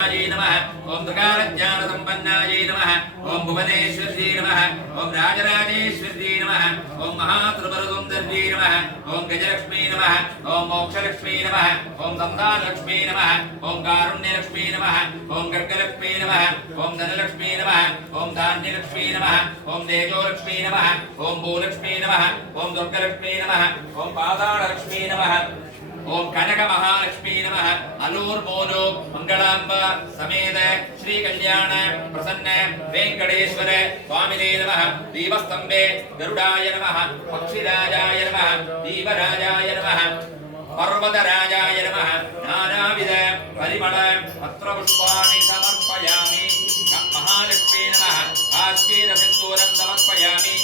नमः ओम त्रिकालज्ञान संपन्नायै नमः ओम भुवनेश्वर्यै नमः ओम राजराजेश्वर्यै नमः ओम महात्रिपुरसुन्दर्यै नमः ओम गजलक्ष्मी नमः ओम मोक्षलक्ष्मी नमः ओम संतानलक्ष्मी नमः ओम कारुण्यलक्ष्मी नमः ओम गर्गलक्ष्मी नमः ओम धनलक्ष्मी नमः ओम धान्यलक्ष्मी नमः ओम तेजोलक्ष्मी नमः ओम भूलक्ष्मी नमः ओम दुर्गलक्ष्मी नमः ओम पातालक्ष्मी नमः ओम कनक महालक्ष्मी नमः अलूर मोलू मंगलांब समेत श्री कल्याण प्रसन्न वेंकटेश्वर स्वामिने नमः दीपस्तंभे गरुडाय नमः पक्षिराजाय नमः दीपराजाय नमः पर्वतराजाय नमः नानाविध परिमल पत्रपुष्पाणि समर्पयामि महालक्ष्मी नमः भास्कर सिंदूरं समर्पयामि